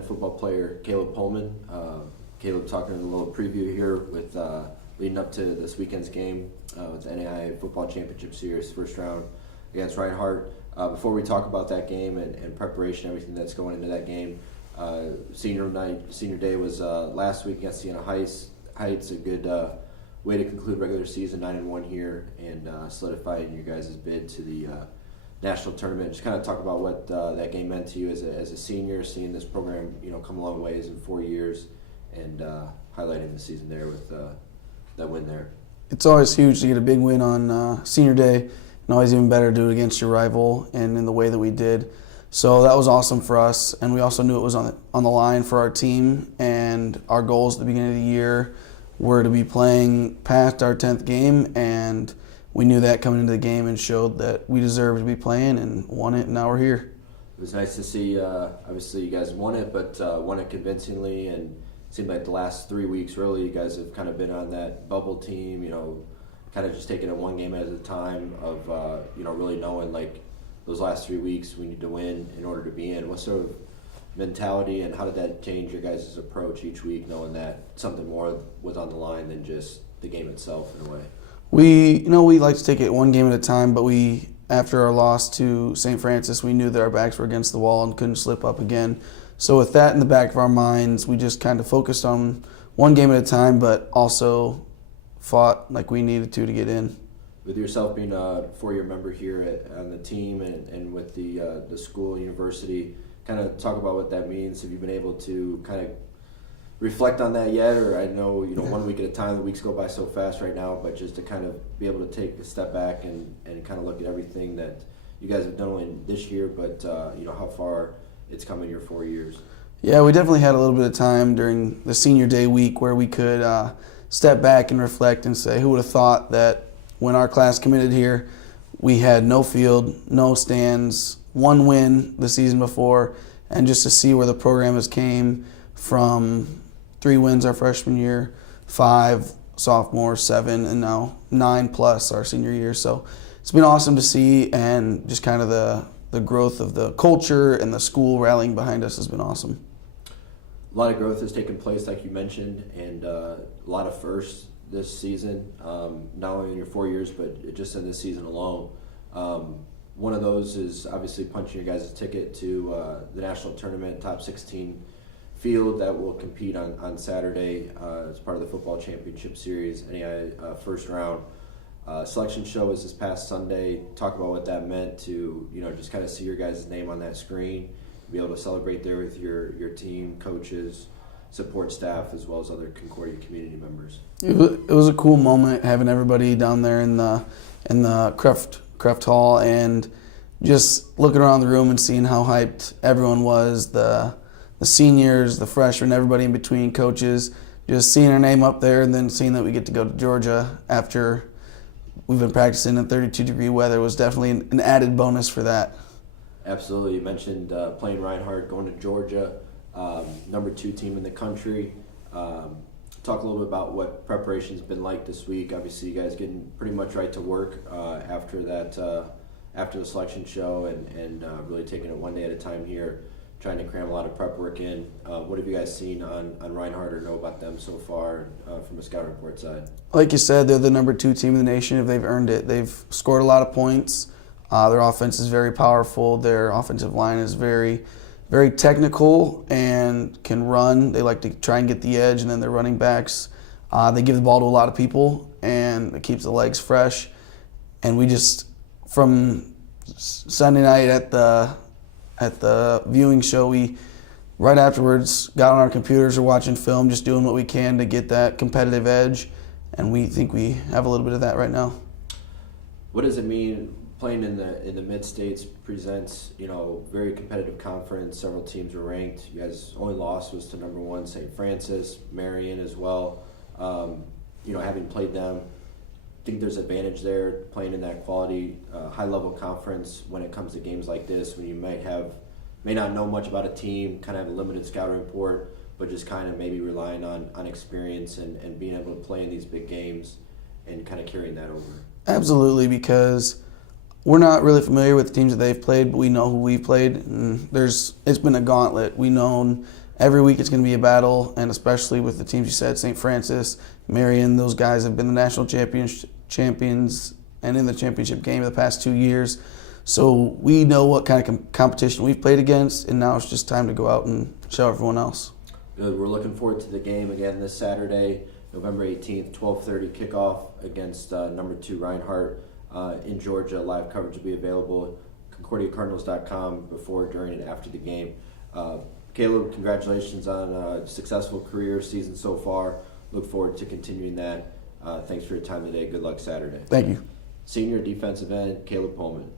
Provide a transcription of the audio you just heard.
Pohlman football player Kaleb Pohlman. Kaleb talking a little preview here with leading up to this weekend's game with the NAIA Football Championship Series first round against Reinhardt. Before we talk about that game and preparation, everything that's going into that game, senior day was last week against Siena Heights. A good way to conclude regular season 9-1 here and solidifying your guys' bid to the national tournament. Just kind of talk about what that game meant to you as a senior, seeing this program come a long ways in 4 years, and highlighting the season there with that win there. It's always huge to get a big win on senior day, and always even better to do it against your rival and in the way that we did. So that was awesome for us, and we also knew it was on the line for our team, and our goals at the beginning of the year were to be playing past our 10th game, and we knew that coming into the game and showed that we deserved to be playing and won it, and now we're here. It was nice to see, obviously you guys won it, but won it convincingly, and it seemed like the last 3 weeks really you guys have kind of been on that bubble team, kind of just taking it one game at a time of, really knowing like those last 3 weeks we need to win in order to be in. What sort of mentality and how did that change your guys' approach each week, knowing that something more was on the line than just the game itself in a way? We like to take it one game at a time, but after our loss to St. Francis, we knew that our backs were against the wall and couldn't slip up again. So with that in the back of our minds, we just kind of focused on one game at a time, but also fought like we needed to get in. With yourself being a 4-year member here on the team and with the school, university, kind of talk about what that means. Have you been able to kind of reflect on that yet? Or I know, 1 week at a time, the weeks go by so fast right now, but just to kind of be able to take a step back and kind of look at everything that you guys have done only this year, but how far it's come in your 4 years. Yeah, we definitely had a little bit of time during the senior day week where we could step back and reflect and say, who would have thought that when our class committed here, we had no field, no stands, one win the season before, and just to see where the program has came from 3 wins our freshman year, 5 sophomore, 7, and now 9+ our senior year. So it's been awesome to see, and just kind of the growth of the culture and the school rallying behind us has been awesome. A lot of growth has taken place, like you mentioned, and a lot of firsts this season, not only in your 4 years, but just in this season alone. One of those is obviously punching your guys' ticket to the national tournament, top 16 field that will compete on Saturday as part of the football championship series, NAIA first round. Selection show was this past Sunday. Talk about what that meant to, just kind of see your guys' name on that screen, be able to celebrate there with your team, coaches, support staff, as well as other Concordia community members. It was a cool moment having everybody down there in the Kreft Hall, and just looking around the room and seeing how hyped everyone was, the seniors, the freshmen, everybody in between, coaches, just seeing our name up there, and then seeing that we get to go to Georgia after we've been practicing in 32-degree weather was definitely an added bonus for that. Absolutely. You mentioned playing Reinhardt, going to Georgia, number 2 team in the country. Talk a little bit about what preparation's been like this week. Obviously, you guys getting pretty much right to work after the selection show, and really taking it one day at a time here, trying to cram a lot of prep work in. What have you guys seen on Reinhardt or know about them so far from a scouting report side? Like you said, they're the number 2 team in the nation. If they've earned it, they've scored a lot of points. Their offense is very powerful. Their offensive line is very, very technical and can run. They like to try and get the edge, and then their running backs, they give the ball to a lot of people, and it keeps the legs fresh. And we just, from Sunday night at the viewing show, we right afterwards got on our computers or watching film, just doing what we can to get that competitive edge, and we think we have a little bit of that right now. What does it mean playing in the mid-states? Presents very competitive conference, several teams are ranked. You guys' only loss was to number 1 St. Francis, Marion as well. Having played them, think there's advantage there playing in that quality high-level conference when it comes to games like this, when you may not know much about a team, kind of have a limited scouting report, but just kind of maybe relying on experience and being able to play in these big games and kind of carrying that over. Absolutely, because we're not really familiar with the teams that they've played, but we know who we've played, and it's been a gauntlet. We known every week it's going to be a battle, and especially with the teams you said, St. Francis, Marion, those guys have been the national champions and in the championship game the past 2 years. So we know what kind of competition we've played against, and now it's just time to go out and show everyone else. Good. We're looking forward to the game again this Saturday, November 18th, 12:30 kickoff against number 2 Reinhardt in Georgia. Live coverage will be available at ConcordiaCardinals.com before, during, and after the game. Kaleb, congratulations on a successful career season so far. Look forward to continuing that. Thanks for your time today. Good luck Saturday. Thank you. Senior defensive end, Kaleb Pohlman.